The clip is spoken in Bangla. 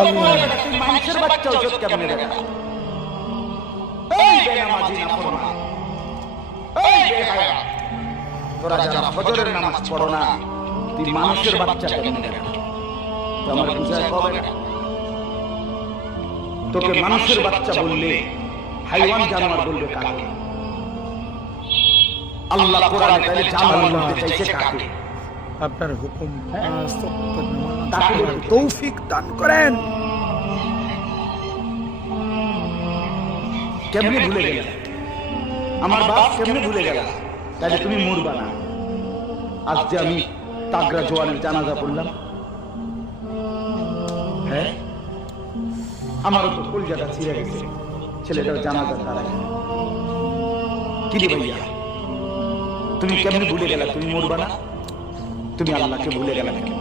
তুই মানুষের বাচ্চা ওষুধ কেমনে বেটা? এই বেনামাজি নাফরমান, এই বেহায়া, তোরা যারা ফজরের নামাজ পড়ো না, তুই মানুষের বাচ্চা কেমনে বেটা? তো আমার বুঝায় কবে না? তোকে মানুষের বাচ্চা বললে হাইওয়ান জানোয়ার বলবে কাকে? আল্লাহ কোরআনে তাহলে জানোয়ার বলতে চাইছে কাকে? আপনার হুকুম তৌফিক দান করেন। কেমনে ভুলে গেল আমার বাপ? কেমনে ভুলে গেল? তাহলে তুমি মরবা না। আজ যে আমি তাগরা জওয়ানের জানাজা পড়লাম, হ্যাঁ আমারও তো কলজাটা ছিঁড়ে গেছে, ছেলেটার জানাজা দাঁড়ায়। কি রে ভাইয়া, তুমি কেমনে ভুলে গেলা তুমি মরবা না? তুমি আল্লাহকে ভুলে গেলা নাকি?